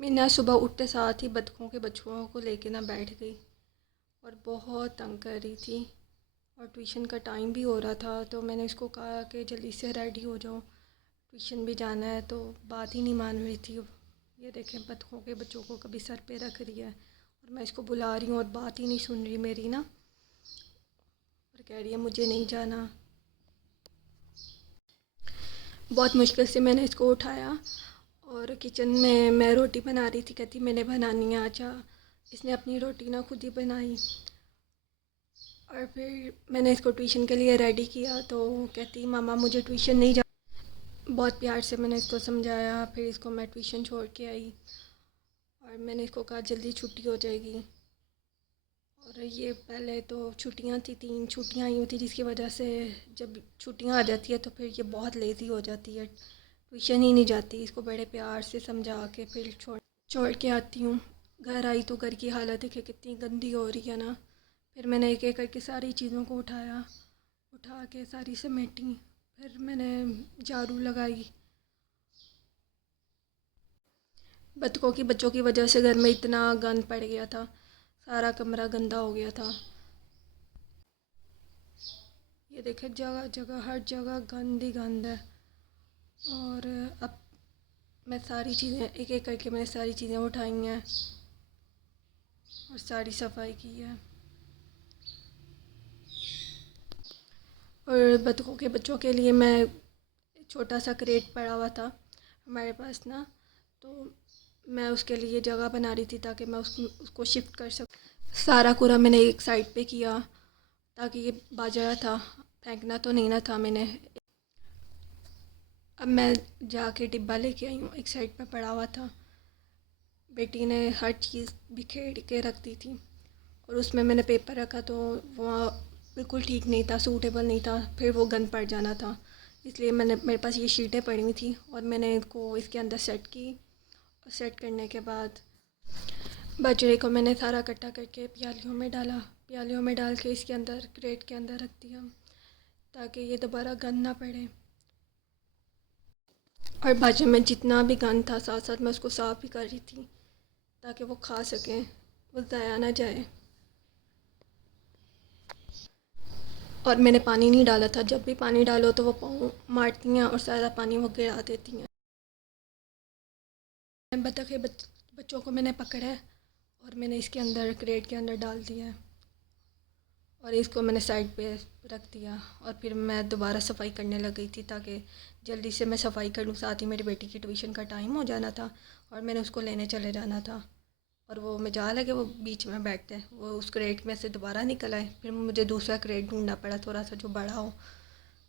मैं ना सुबह उठते साथ ही बतखों के बच्चों को लेके ना बैठ गई और बहुत तंग कर रही थी। और ट्यूशन का टाइम भी हो रहा था तो मैंने इसको कहा कि जल्दी से रेडी हो जाओ, ट्यूशन भी जाना है। तो बात ही नहीं मान रही थी। ये देखें, बतखों के बच्चों को कभी सर पे रख रही है और मैं इसको बुला रही हूँ और बात ही नहीं सुन रही मेरी ना, और कह रही है मुझे नहीं जाना। बहुत मुश्किल से मैंने इसको उठाया और किचन में मैं रोटी बना रही थी। कहती मैंने बनानी है, आजा। इसने अपनी रोटी ना खुद ही बनाई। और फिर मैंने इसको ट्यूशन के लिए रेडी किया तो कहती मामा मुझे ट्यूशन नहीं जा। बहुत प्यार से मैंने इसको समझाया, फिर इसको मैं ट्यूशन छोड़ के आई और मैंने इसको कहा जल्दी छुट्टी हो जाएगी। और ये पहले तो छुट्टियां थी, 3 छुट्टियां आई हुई थी, जिसकी वजह से जब छुट्टियां आ जाती है तो फिर ये बहुत लेज़ी हो जाती है, ट्यूशन ही नहीं जाती। इसको बड़े प्यार से समझा के फिर छोड़ के आती हूँ। घर आई तो घर की हालत देखिए कितनी गंदी हो रही है ना। फिर मैंने एक एक करके सारी चीज़ों को उठा के सारी समेटी। फिर मैंने झाड़ू लगाई। बच्चों की वजह से घर में इतना गंद पड़ गया था, सारा कमरा गंदा हो गया था। ये देखे जगह जगह हर जगह गंद ही गंद है। और अब मैं सारी चीज़ें एक एक करके मैंने सारी चीज़ें उठाई हैं और सारी सफाई की है। और बतखों के बच्चों के लिए मैं छोटा सा क्रेट पड़ा हुआ था हमारे पास ना, तो मैं उसके लिए जगह बना रही थी ताकि मैं उसको शिफ्ट कर सकूँ। सारा कूड़ा मैंने एक साइड पे किया ताकि ये बाजरा था, फेंकना तो नहीं ना था मैंने। अब मैं जाके डिब्बा लेके आई हूँ, एक साइड पे पड़ा हुआ था। बेटी ने हर चीज़ बिखेर के रख दी थी और उसमें मैंने पेपर रखा तो वहाँ बिल्कुल ठीक नहीं था, सूटेबल नहीं था, फिर वो गंद पड़ जाना था। इसलिए मेरे पास ये शीटें पड़ी हुई थी और मैंने इनको इसके अंदर सेट की। और सेट करने के बाद बाजरे को मैंने सारा इकट्ठा करके प्यालियों में डाला। प्यालियों में डाल के इसके अंदर क्रेट के अंदर रख दिया ताकि ये दोबारा गंद ना पड़े। और बाजरे में जितना भी गंद था साथ साथ मैं उसको साफ़ भी कर रही थी ताकि वो खा सकें, वो ज़ाया ना जाए। और मैंने पानी नहीं डाला था, जब भी पानी डालो तो वो पाँव मारती हैं और सारा पानी वो गिरा देती हैं। बच्चों को मैंने पकड़ा है और मैंने इसके अंदर क्रेट के अंदर डाल दिया है और इसको मैंने साइड पे रख दिया। और फिर मैं दोबारा सफाई करने लग गई थी ताकि जल्दी से मैं सफाई कर लूँ। साथ ही मेरी बेटी की ट्यूशन का टाइम हो जाना था और मैंने उसको लेने चले जाना था। और वो मजाल है कि वो बीच में बैठते हैं, वो उस क्रेट में से दोबारा निकल आए। फिर मुझे दूसरा क्रेट ढूंढना पड़ा, थोड़ा सा जो बड़ा हो,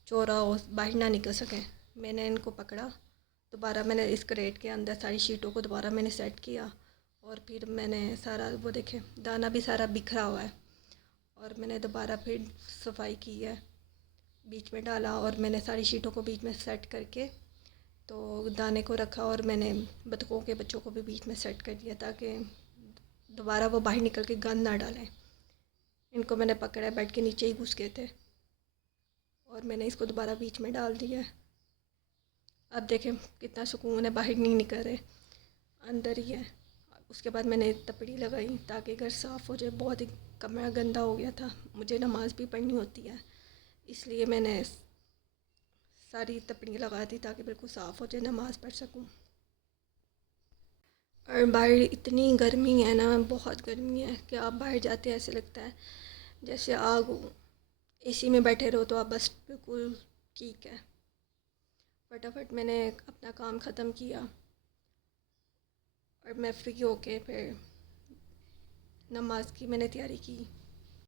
चौड़ा हो, बाहर ना निकल सके। मैंने इनको पकड़ा, दोबारा मैंने इस क्रेट के अंदर सारी शीटों को दोबारा मैंने सेट किया। और फिर मैंने सारा वो देखे दाना भी सारा बिखरा हुआ है और मैंने दोबारा फिर सफाई की है, बीच में डाला और मैंने सारी शीटों को बीच में सेट करके तो दाने को रखा। और मैंने बतखों के बच्चों को भी बीच में सेट कर दिया ताकि दोबारा वो बाहर निकल के गंद ना डालें। इनको मैंने पकड़ा, बेड के नीचे ही घुस गए थे और मैंने इसको दोबारा बीच में डाल दिया। अब देखें कितना सुकून है, बाहर नहीं निकल रहे, अंदर ही है। उसके बाद मैंने तपड़ी लगाई ताकि घर साफ़ हो जाए। बहुत ही कमरा गंदा हो गया था, मुझे नमाज़ भी पढ़नी होती है, इसलिए मैंने सारी तपड़ी लगा दी ताकि बिल्कुल साफ़ हो जाए, नमाज़ पढ़ सकूँ। और बाहर इतनी गर्मी है ना, बहुत गर्मी है कि आप बाहर जाते हैं ऐसे लगता है जैसे आग हो। एसी में बैठे रहो तो आप बस बिल्कुल ठीक है। फटाफट मैंने अपना काम ख़त्म किया और मैं फ्री होके फिर नमाज की मैंने तैयारी की।